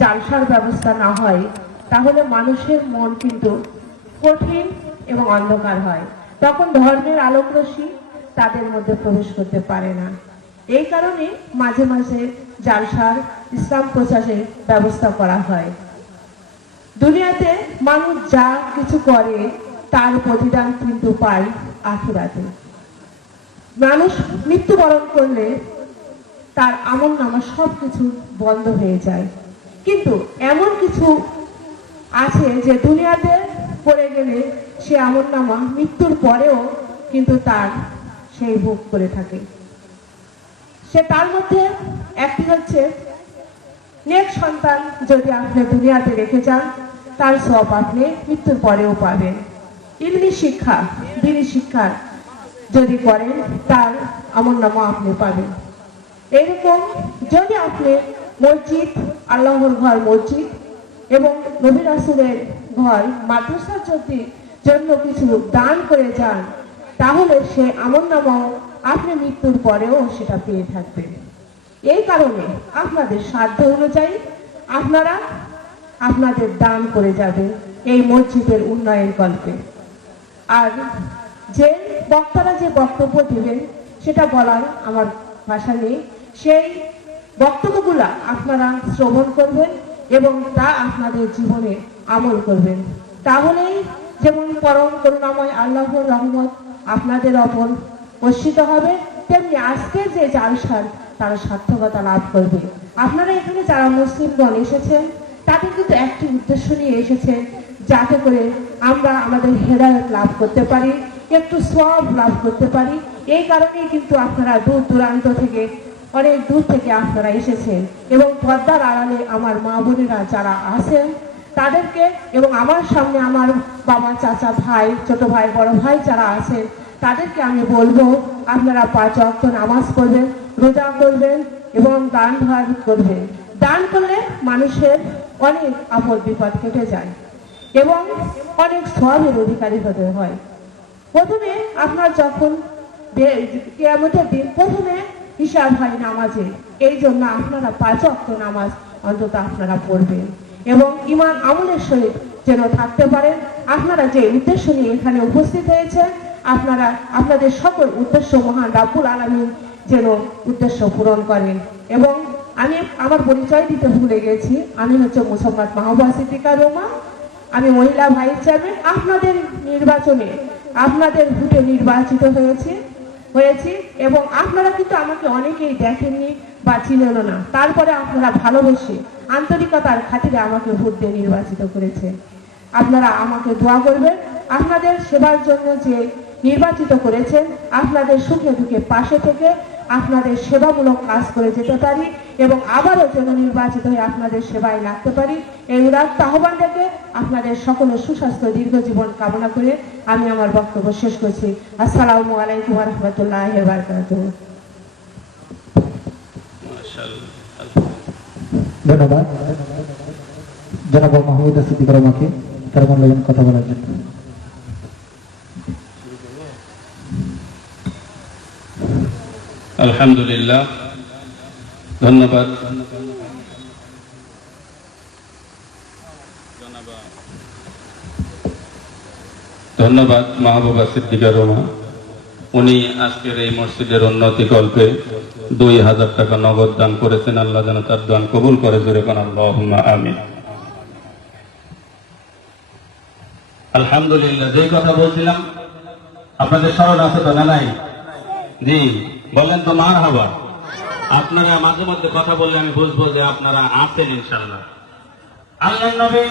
জালসার ব্যবস্থা না হয়, তাহলে মানুষের মন কিন্তু কঠিন এবং অন্ধকার হয়। তখন ধর্মের আলোক রশ্মি তাদের মধ্যে প্রবেশ করতে পারে না। এই কারণে মাঝে মাঝে জালসার ইসলাম প্রচারের ব্যবস্থা করা হয়। দুনিয়াতে মানুষ যা কিছু করে, তার প্রতিদান কিন্তু পায় আখিরাতে। মানুষ মৃত্যুবরণ করলে তার আমল নামা সব কিছু বন্ধ হয়ে যায়। কিন্তু এমন কিছু আছে যে দুনিয়াতে পড়ে গেলে সে আমল নামা মৃত্যুর পরেও কিন্তু তার সেই ভোগ করে থাকে। সে তার মধ্যে একটি হচ্ছে, নেক সন্তান যদি আপনি দুনিয়াতে রেখে যান, তার সব আপনি মৃত্যুর পরেও পাবেন। ইলমি শিক্ষা, দিনী শিক্ষা যদি করেন, তার আমল নামা আপনি পাবেন। এরকম যদি আপনি মসজিদ, আল্লাহর ঘর মসজিদ এবং নবী রাসুলের ঘর, মাদ্রাসার যদি জন্য কিছু দান করে যান, তাহলে সে আমল নামাও আপনি মৃত্যুর পরেও সেটা পেয়ে থাকবেন। এই কারণে আপনাদের সাধ্য অনুযায়ী আপনারা আপনাদের দান করে যাবেন এই মসজিদের উন্নয়ন কল্পে। আর যে বক্তারা যে বক্তব্য দিবেন, সেটা বলার আমার ভাষা নেই। সেই বক্তব্যগুলা আপনারা শ্রবণ করবেন এবং তা আপনাদের জীবনে আমল করবেন। তাহলেই যেমন পরম করুণাময় আল্লাহর রহমত আপনাদের অপর বর্ষিত হবে, তেমনি আজকে যে জালসার তারা সার্থকতা লাভ করবে। আপনারা এখানে যারা মুসলিমগণ এসেছেন, তাদের কিন্তু একটি উদ্দেশ্য নিয়ে এসেছেন যাতে করে আমরা আমাদের হেদায়ত লাভ করতে পারি, একটু সব লাভ করতে পারি। এই কারণেই কিন্তু আপনারা দূর দূরান্ত থেকে অনেক দূর থেকে আপনারা এসেছেন এবং পর্দার আড়ালে আমার মা বোনেরা যারা আছেন তাদেরকে এবং আমার সামনে আমার বাবা, চাচা, ভাই, ছোট ভাই, বড় ভাই যারা আছেন, তাদেরকে আমি বলব, আপনারা পাঁচ অক্ট নামাজ পড়বেন, রোজা করবেন এবং দান ধার করবেন। দান করলে মানুষের অনেক আপদ বিপদ কেটে যায় এবং অনেক সবের অধিকারী হতে হয়। প্রথমে আপনার যখন কেয়ামতের দিন, প্রথমে হিসাব হয় নামাজে। এই জন্য আপনারা পাঁচ অক্ট নামাজ অন্তত আপনারা পড়বেন। এবং ইমান আমলের সহিত যেন থাকতে পারেন। আপনারা যে উদ্দেশ্য নিয়ে এখানে উপস্থিত হয়েছেন, আপনারা, আপনাদের সকল উদ্দেশ্য মহান রাব্বুল আলমী যেন উদ্দেশ্য পূরণ করেন। এবং আমি, আমার পরিচয় দিতে ভুলে গেছি। আমি হচ্ছে মুসম্মদ মাহবুবা সিদ্দিকা রোমা। আমি মহিলা ভাইস চেয়ারম্যান। আপনাদের নির্বাচনে, আপনাদের ভোটে নির্বাচিত হয়েছে। হয়েছি এবং আপনারা কিন্তু আমাকে অনেকেই দেখেননি বা চিনেন না। তারপরে আপনারা ভালোবেসে আন্তরিকতার খাতিরে আমাকে ভোট দিয়ে নির্বাচিত করেছে আপনারা আমাকে দোয়া করবেন। আপনাদের সেবার জন্য যে নির্বাচিত করেছেন, আপনাদের সুখে দুঃখে পাশে থেকে আপনাদের সেবামূলক কাজ করে যেতে পারি। এবং আবারও যেন নির্বাচিত হয়ে আপনাদের সেবায় লাগতে পারি। এই উদাত্ত আহ্বান রেখে আপনাদের সকলের সুস্বাস্থ্য দীর্ঘ জীবন কামনা করে আমি আমার বক্তব্য শেষ করছি। আসসালামু আলাইকুম রহমতুল্লাহ বারকাতুহ। ধন্যবাদ। জনাব মাহমুদ সিদ্দিক রহমাকে তার মূল্যবান কথা বলার জন্য। আলহামদুলিল্লাহ। ধন্যবাদ। ধন্যবাদ মাহবুবা সিদ্দিকা রোমা। উনি আজকের এই মসজিদের উন্নতি কল্পে দুই হাজার টাকা নগদ দান করেছেন। আল্লাহ যেন তার দান কবুল করে। জুড়ে কোন আমি আলহামদুলিল্লাহ যে কথা বলছিলাম, আপনাদের স্মরণ আছে তো না নাই? জি বললেন তো মার হাবা আপনারা মাঝে মধ্যে কথা বললে আমি বুঝব যে আপনারা আছেন ইনশাল্লাহ আল্লাহ নবী